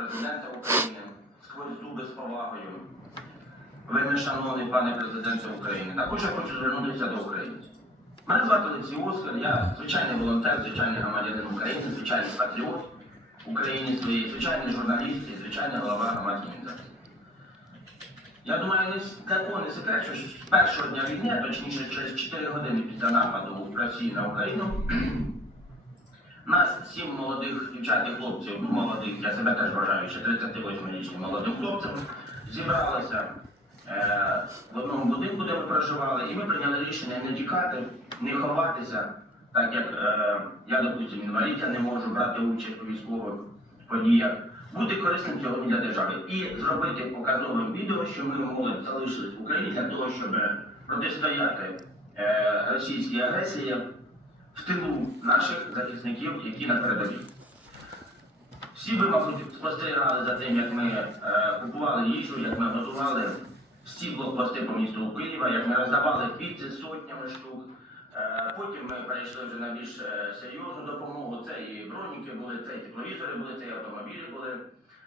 президента України сквозь зуби з повагою. Вельми шановний пане президенте України, також я хочу звернутися до українців. Мене звати Олексій Оскар, я звичайний волонтер, звичайний громадянин України, звичайний патріот України своєї, звичайний журналіст і звичайний голова громадської організації. Я думаю, для кого не секрет, що з першого дня війни, точніше через 4 години після нападу Росії на Україну, нас сім молодих дівчат і хлопців, ну молодих, я себе теж вважаю, ще 38-річним молодим хлопцем, зібралися е, в одному будинку, де ми проживали, і ми прийняли рішення не тікати, не ховатися, так як е, я, допустим, інвалід, я не можу брати участь у військових подіях, бути корисним сьогодні для держави і зробити показовим відео, що ми молодь залишились в Україні для того, щоб протистояти е, російській агресії в тилу наших захисників, які на передовій. Всі ви, мабуть, спостерігали за тим, як ми е, купували їжу, як ми готували всі блокпости по місту Києва, як ми роздавали піци сотнями штук. Е, потім ми перейшли вже на більш е, серйозну допомогу. Це і броніки були, це і тепловізори були, це і автомобілі були.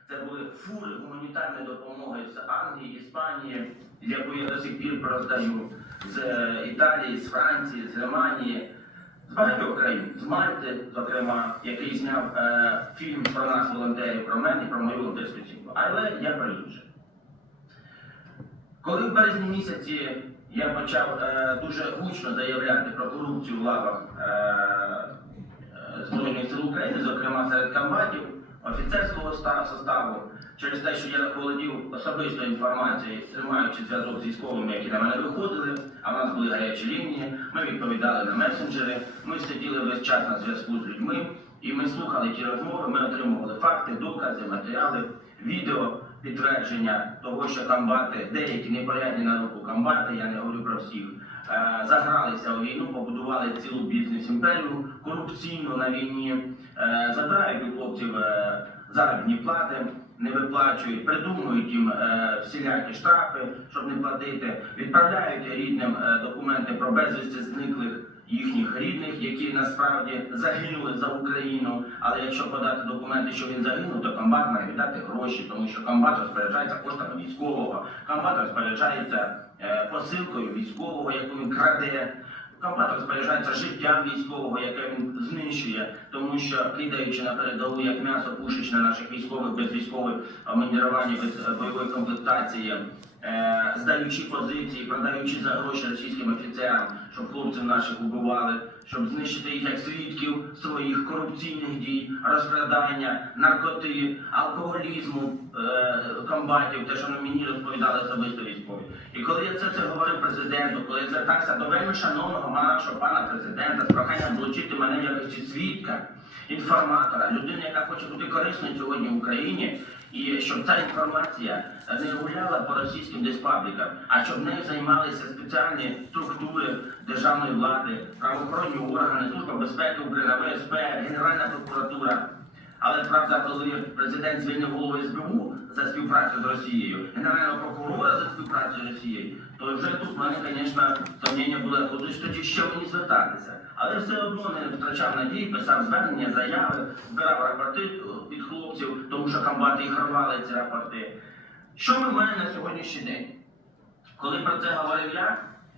Це були фури гуманітарної допомоги з Англії, Іспанії, якої я до сих пір роздаю, з Італії, з Франції, з Германії. З багатьох країн, з Мальти, зокрема, який зняв е, фільм про нас, волонтерів, про мене, про мою волонтерську сім'ю. Але я про інше. Коли в березні місяці я почав е, дуже гучно заявляти про корупцію в лавах е, е, Збройних сил України, зокрема серед комбатів, офіцерського ста- составу, через те, що я володів особистою інформацією, тримаючи зв'язок з військовими, які на мене виходили, а в нас були гарячі лінії, ми відповідали на месенджери, ми сиділи весь час на зв'язку з людьми, і ми слухали ті розмови, ми отримували факти, докази, матеріали, відео, підтвердження того, що комбати, деякі непорядні на руку комбати, я не говорю про всіх, загралися у війну, побудували цілу бізнес-імперію корупційну на війні, е, забирають у хлопців е, заробітні плати, не виплачують, придумують їм е, всілякі штрафи, щоб не платити, відправляють рідним е, документи про безвісті зниклих їхніх рідних, які насправді загинули за Україну. Але якщо подати документи, що він загинув, то комбат має віддати гроші, тому що комбат розпоряджається коштами військового, комбат розпоряджається е, посилкою військового, яку він краде. Комбат розпоряджається життям військового, яке він знищує, тому що кидаючи на передову як м'ясо пушечне наших військових без військових амунірування, без бойової комплектації, здаючи позиції, продаючи за гроші російським офіцерам, щоб хлопців наших убивали, щоб знищити їх як свідків своїх корупційних дій, розкрадання, наркоти, алкоголізму е, комбатів, те, що на мені розповідали особисто військові. І коли я це, це говорив президенту, коли я звертався до вельми шановного нашого пана президента з проханням долучити мене якості свідка, інформатора, людини, яка хоче бути корисною сьогодні в Україні, і щоб ця інформація не гуляла по російським диспаблікам, а щоб нею займалися спеціальні структури державної влади, правоохоронні органи, Служба безпеки України, ВСП, Генеральна прокуратура. Але правда, коли президент звільнив голову СБУ за співпрацю з Росією, генерального прокурора за співпрацю з Росією, то вже тут в мене, звісно, сумніння було, куди ж тоді ще мені звертатися. Але все одно не втрачав надії, писав звернення, заяви, збирав рапорти е, від хлопців, тому що комбати їх рвали ці рапорти. Що ми маємо на сьогоднішній день? Коли про це говорив я,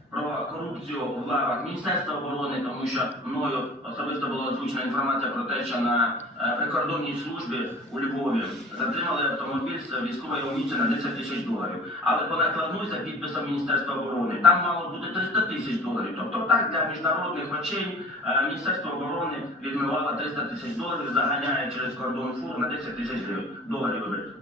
про корупцію в лавах Міністерства оборони, тому що мною особисто була озвучена інформація про те, що на е, прикордонній службі у Львові затримали автомобіль з військовою амуніцією на 10 тисяч доларів. Але по накладну за підписом Міністерства оборони там мало бути 300 тисяч доларів. Тобто так для міжнародних очей е, Міністерство оборони відмивало 300 тисяч доларів, заганяє через кордон фур на 10 тисяч доларів.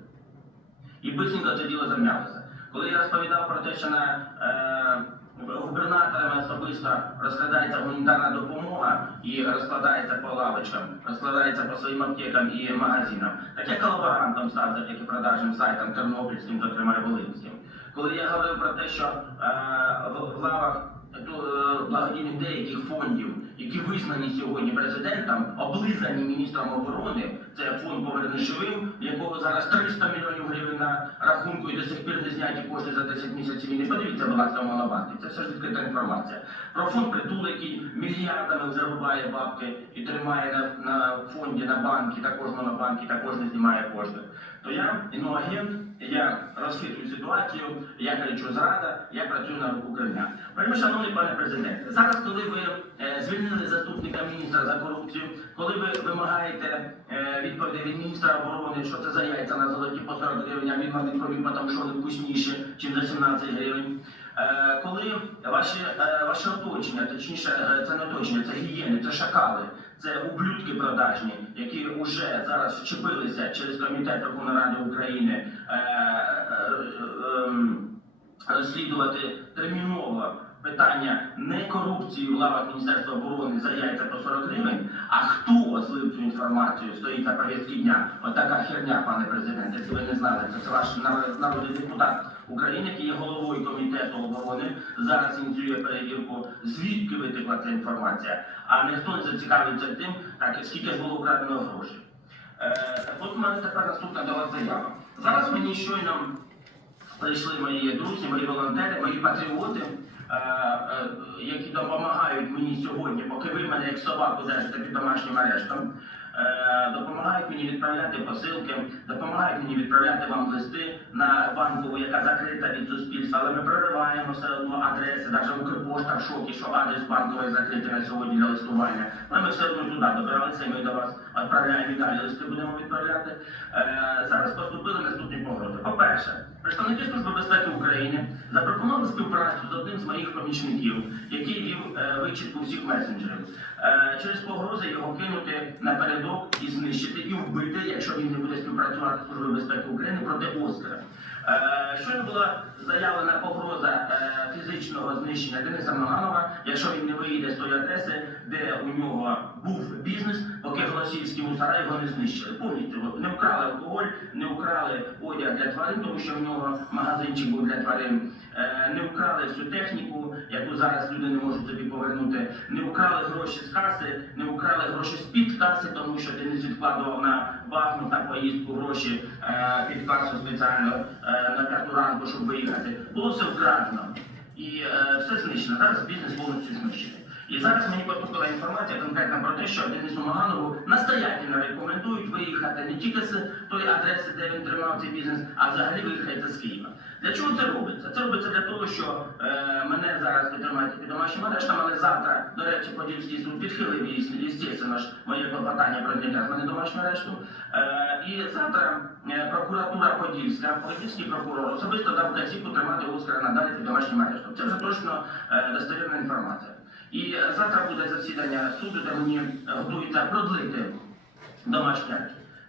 І бисенько це діло зам'ялося. Коли я розповідав про те, що на е, губернаторами особисто розкладається гуманітарна допомога і розкладається по лавочкам, розкладається по своїм аптекам і магазинам, так я колаборантом став завдяки продажним сайтам тернопільським, зокрема і волинським. Коли я говорив про те, що е, в, в лавах е, благодійних деяких фондів, які визнані сьогодні президентом, облизані міністром оборони, це фонд повернений живим, якого зараз 300 мільйонів гривень на рахунку і до сих пір не зняті кошти за 10 місяців війни. Подивіться, будь ласка, монобанки. Це все ж відкрита інформація. Про фонд притул, який мільярдами вже рубає бабки і тримає на, на фонді на банки, також монобанки, також не знімає кошти. то я іноагент, я розхитую ситуацію, я кричу зрада, я працюю на руку Кремля. Тому, шановний пане президенте, зараз, коли ви е, звільнили заступника міністра за корупцію, коли ви вимагаєте е, відповіді від міністра оборони, що це за яйця на золоті по 40 гривень, а він вам відповів, тому що вони вкусніші, ніж за 17 гривень. Е, коли ваші, е, ваше оточення, точніше, е, це не оточення, це гієни, це шакали, це ублюдки продажні, які вже зараз вчепилися через комітет Верховної Ради України ем, розслідувати терміново питання не корупції в лавах Міністерства оборони за яйця по 40 гривень, а хто злив цю інформацію, стоїть на повістці дня. От херня, пане президенте, якщо ви не знали, це, ваш народний депутат України, який є головою комітету оборони, зараз ініціює перевірку, звідки витекла ця інформація, а ніхто не зацікавиться тим, так скільки ж було вкрадено грошей. Е, от у мене тепер наступна до вас заява. Зараз мені щойно прийшли мої друзі, мої волонтери, мої патріоти, які допомагають мені сьогодні, поки ви мене як собаку держите під домашнім арештом. е, Допомагають мені відправляти посилки, допомагають мені відправляти вам листи на банкову, яка закрита від суспільства, але ми прориваємо все одно адреси, навіть Укрпошта в шокі, що адрес банковий закритий на сьогодні для листування. Але ми все одно туди добиралися, ми до вас відправляємо і далі листи будемо відправляти. Е, Зараз поступили наступні погрози. По-перше, представники Служби безпеки України запропонували співпрацю з одним з моїх помічників, який вів е, вичітку всіх месенджерів. Е, Через погрози його кинути напередок і знищити, і вбити, якщо він не буде співпрацювати з Службою безпеки України проти Оскара. Щойно була заявлена погроза фізичного знищення Дениса Маганова, якщо він не виїде з тої адреси, де у нього був бізнес, поки голосівські мусора його не знищили. Повністю не вкрали алкоголь, не вкрали одяг для тварин, тому що в нього магазинчик був для тварин. Е, Не вкрали всю техніку, яку зараз люди не можуть собі повернути. Не вкрали гроші з каси, не вкрали гроші з-під каси, тому що Денис відкладував на Бахмут на поїздку гроші е, під касу спеціально е, на п'яту ранку, щоб виїхати. Було все вкрадено. І все знищено. Зараз бізнес повністю знищений. І зараз мені поступила інформація конкретно про те, що Денису Маганову настоятельно рекомендують виїхати не тільки з тої адреси, де він тримав цей бізнес, а взагалі виїхати з Києва. Для чого це робиться? Це робиться для того, що е, мене зараз ви під домашнім арештом, але завтра, до речі, Подільський суд підхилив, звісно ж, моє клопотання про зняття з мене домашнього арешту. Е, і завтра е, прокуратура Подільська, Подільський прокурор особисто дав вказівку тримати Оскара надалі під домашнім арештом. Це вже точно е, достовірна інформація. І завтра буде засідання суду, де мені е, готується продлити домашній.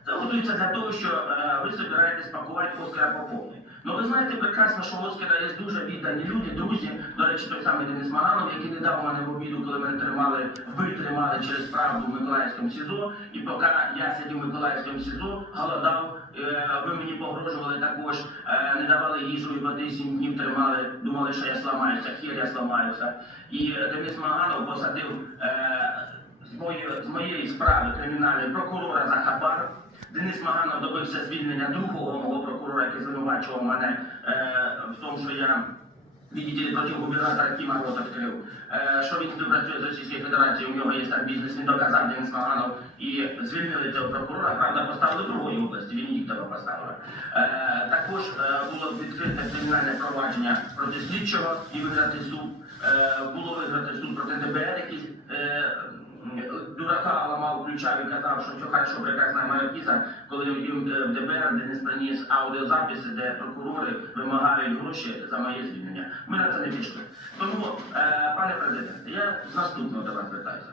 Це готується для того, що е, ви збираєтесь пакувати Оскара по повній. Ну ви знаєте прекрасно, що Оскара є дуже віддані люди, друзі. До речі, той самий Денис Маганов, який не дав мене в обіду, коли мене тримали, ви тримали через правду в Миколаївському СІЗО. І поки я сидів в Миколаївському СІЗО, голодав, е, ви мені погрожували також, е, не давали їжу і води, сім днів тримали, думали, що я сламаюся, хір я сламаюся. І Денис Маганов посадив. Е, з моєї справи кримінальної прокурора за хабар. Денис Маганов добився звільнення другого мого прокурора, який звинувачував мене е, в тому, що я відділі проти губернатора Кіма рот відкрив. Е, що він співпрацює з Російською Федерацією, у нього є там бізнес, він доказав Денис Маганов і звільнили цього прокурора. Правда, поставили другої області, Венедіктова поставили. Е, також е, було відкрите кримінальне провадження проти слідчого і виграти суд. Е, було виграти суд проти ДБР, який е, дурака ламав ключа і казав, що все хорошо, прекрасна маркіза, коли їм е, в ДБР Денис приніс аудіозаписи, де прокурори вимагають гроші за моє звільнення. Ми на це не пішли. Тому, е, пане президенте, я з наступного до вас звертаюся.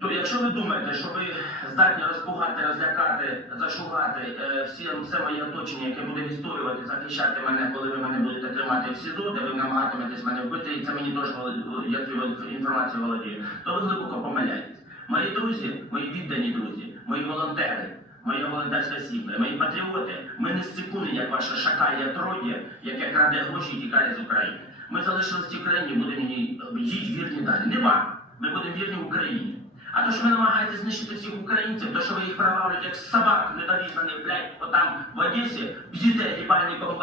То якщо ви думаєте, що ви здатні розпугати, розлякати, зашугати е, всі, все моє оточення, яке буде відстоювати, захищати мене, коли ви мене будете тримати в СІЗО, де ви намагатиметесь мене вбити, і це мені теж я цю інформацію володію, то ви глибоко помиляєтесь. Мої друзі, мої віддані друзі, мої волонтери, моя волонтерська сім'я, мої патріоти, ми не сцикуни, як ваше шакалья троє, яке краде гроші і тікає з України. Ми залишились в цій будемо їй їй вірні далі. Не вам. Ми будемо вірні Україні. А то, що ви намагаєтесь знищити всіх українців, то, що ви їх привалюєте як собак недорізаних, блядь, отам в Одесі, б'єте гібальником в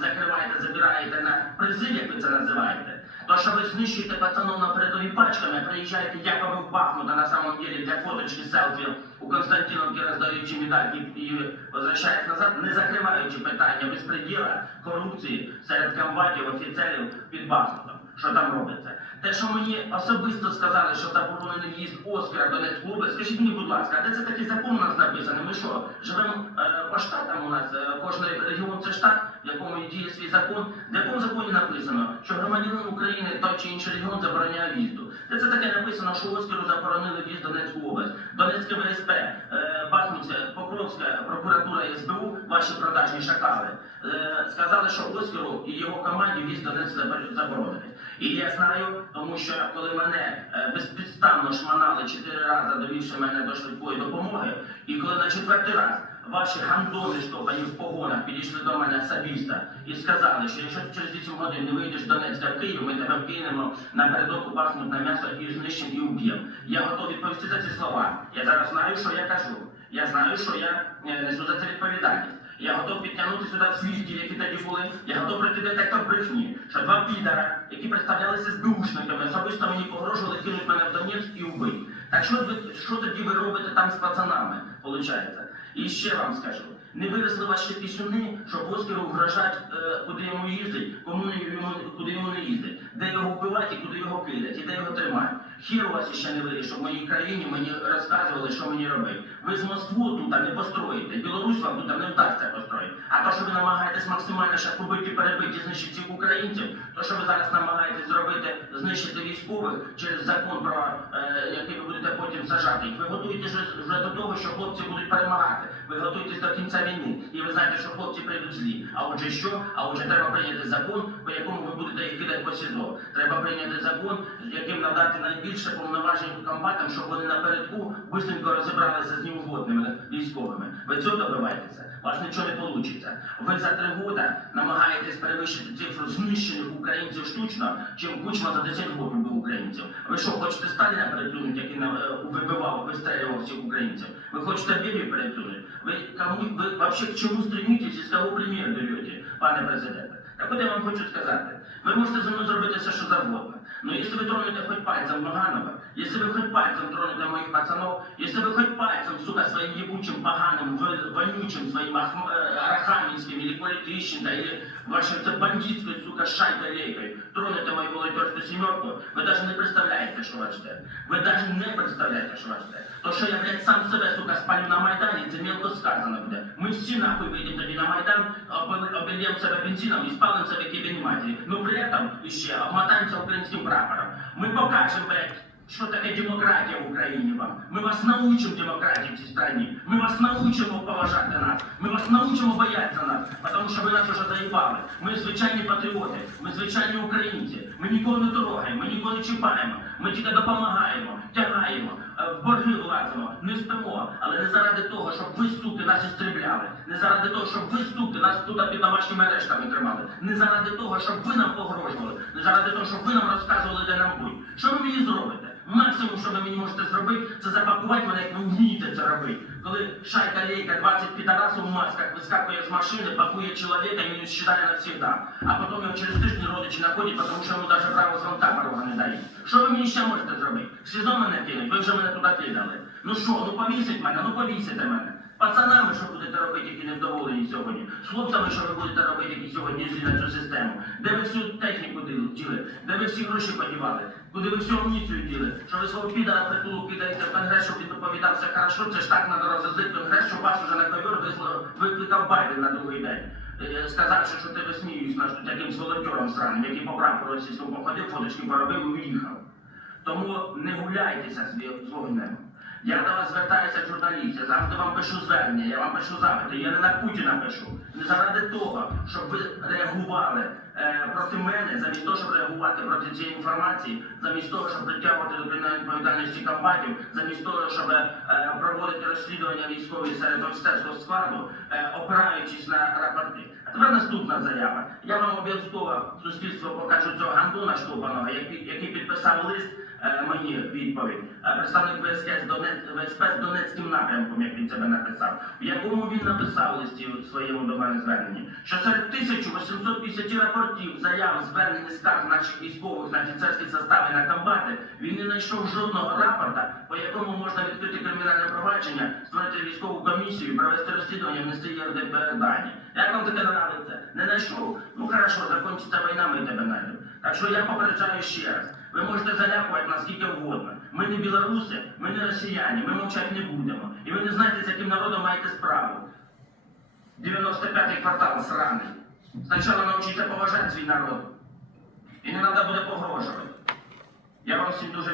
закриваєте, забираєте на призив, як ви це називаєте. То, що ви знищуєте пацанов на передовій пачками, приїжджаєте якоби в Бахмут, а на самом деле для фоточки селфі у Константиновки роздаючи медальки і возвращають назад, не закриваючи питання безпреділа, корупції серед комбатів, офіцерів під Бахмутом. Що там робиться? Те, що мені особисто сказали, що заборонений в'їзд Оскара до Донецьку область, скажіть мені, будь ласка, де це такий закон у нас написаний? Ми що, живемо е, по штатам у нас, е, кожен регіон це штат, в якому діє свій закон. В якому законі написано, що громадянин України той чи інший регіон забороняє в'їзду? Де це таке написано, що Оскару заборонили в'їзд Донецьку область? Донецьке ВСП, е, Бахмутська, Покровська прокуратура СБУ, ваші продажні шакали, е, сказали, що Оскару і його команді в'їзд Донецьк заборонений. І я знаю, тому що коли мене е, безпідставно шманали чотири рази, довівши мене до швидкої допомоги, і коли на четвертий раз ваші гандони що штопані в погонах підійшли до мене особисто і сказали, що якщо ти через 8 годин не вийдеш з Донецька в Київ, ми тебе вкинемо напередок у Бахмут на м'ясо і знищимо і уб'ємо. Я готовий відповісти за ці слова. Я зараз знаю, що я кажу. Я знаю, що я е, несу за це відповідальність. Я готов підтягнути сюди свідків, які тоді були. Я готов пройти детектор брехні, що два підара, які представлялися СБУшниками, особисто мені погрожували кинуть мене в Донецьк і вбити. Так що що тоді ви робите там з пацанами? Получається? І ще вам скажу. Не виросли ваші пісюни, щоб Оскару вгрожать, е, куди йому їздить, кому йому, куди йому не їздить, де його вбивати і куди його кидать, і де його тримають. Хір у вас ще не вирішив. В моїй країні мені розказували, що мені робити. Ви з Москву тут не построїте, Білорусь вам тут не вдасться построїти. А то, що ви намагаєтесь максимально ще побити, перебити, знищити всіх українців, то, що ви зараз намагаєтесь зробити, знищити військових через закон про е, який ви будете потім сажати їх. Ви готуєтесь вже, вже до того, що хлопці будуть перемагати. Ви готуєтесь до кінця війни. І ви знаєте, що хлопці прийдуть злі. А отже, що? А отже, треба прийняти закон, по якому ви будете їх кидати по СІЗО. Треба прийняти закон, яким надати найбільше повноважень комбатам, щоб вони напередку швидко розібралися з неугодними військовими. Ви цього добиваєтеся? Вас нічого не вийде. Ви за три роки намагаєтесь перевищити цифру знищених українців штучно, чим кучма за 10 років був українців. Ви що, хочете Сталіна переплюнути, який е, вибивав, вистрелював всіх українців? Ви хочете Біблію переплюнути? Ви кому ви взагалі к чому стремитесь і з кого примір даєте, пане президенте? Так от я вам хочу сказати, ви можете зі мною зробити все, що завгодно. Но если вы тронете хоть пальцем Баганова, если вы хоть пальцем тронете моих пацанов, если вы хоть пальцем, сука, своим ебучим, поганым, в- вонючим, своим Ахм- э, Арахаминским или Политищенко, или вашей це бандитской, сука, шайкой-лейкой, тронете мою волонтерську сімерку, ви даже не представляєте, що вас жде. Ви даже не представляєте, що вас жде. То, що я, блядь, сам себе, сука, спалю на Майдані, це мелко сказано буде. Ми всі нахуй вийдемо тоді на Майдан, обельємо себе бензином і спалимо себе кибень матері. Ну при этом іще обмотаємося українським прапором. Ми покажемо, блядь, що таке демократія в Україні вам. Ми вас научимо демократії в цій країні. Ми вас научимо поважати нас. Ми вас научимо боятися нас, тому що ви нас вже заїбали. Ми звичайні патріоти, ми звичайні українці. Ми нікого не трогаємо, ми нікого не чіпаємо. Ми тільки допомагаємо, тягаємо, е, борги влазимо, не спимо. Але не заради того, щоб ви, суки, нас істрібляли. Не заради того, щоб ви, суки, нас тут під домашніми арештами тримали. Не заради того, щоб ви нам погрожували. Не заради того, щоб ви нам розказували, де нам бути. Що ви мені зробите? Максимум, що ви мені можете зробити, це запакувати мене, як ви вмієте це робити. Коли шайка лейка 20 підарасів в масках вискакує з машини, пакує чоловіка і він считає навсегда. А потім його через тиждень родичі знаходять, тому що йому навіть право звонка порога не дають. Що ви мені ще можете зробити? В СІЗО мене кинуть, ви вже мене туди кидали. Ну що, ну повісить мене, ну повісите мене. Пацанами, що будете робити, які невдоволені сьогодні? З хлопцями, що ви будете робити, які сьогодні злі на цю систему? Де ви всю техніку діли? Де ви всі гроші подівали? Куди ви всю амуніцію діли? Що ви свого підара притулу кидаєте в конгрес, щоб він доповідався хорошо, це ж так надо розозлити конгрес, що вас уже на ковер викликав Байден на другий день. Е, Сказавши, що ти висміюєш наш тут якимсь волонтером сраним, який по прапору російському походив, фоточки поробив і уїхав. Тому не гуляйтеся з вогнем. Я до вас звертаюся як журналіст, завжди вам пишу звернення, я вам пишу запити, я не на Путіна пишу. Не заради того, щоб ви реагували е, проти мене, замість того, щоб реагувати проти цієї інформації, замість того, щоб притягувати до кримінальної відповідальності комбатів, замість того, щоб е, проводити розслідування військові серед офіцерського складу, е, опираючись на рапорти. А Тепер наступна заява. Я вам обов'язково суспільство покажу цього гандона штовбаного, який, який підписав лист е, мені відповідь. Е, представник ВСК ВСП з Донецьким напрямком, як він себе написав, в якому він написав листі у своєму до мене зверненні, що серед 1850 рапортів, заяв, звернень скарг наших військових на офіцерські состави на комбати, він не знайшов жодного рапорта, по якому можна відкрити кримінальне провадження, створити військову комісію, провести розслідування, внести ЄРДПР дані. Як вам таке нравиться? Не знайшов? Ну хорошо, закінчиться війна, ми тебе знайдемо. Так що я попереджаю ще раз. Ви можете залякувати нас скільки угодно. Ми не білоруси, ми не росіяни, ми мовчати не будемо. І ви не знаєте, з яким народом маєте справу. 95-й квартал сраний. Спочатку навчіться поважати свій народ. І не треба буде погрожувати. Я вам всім дуже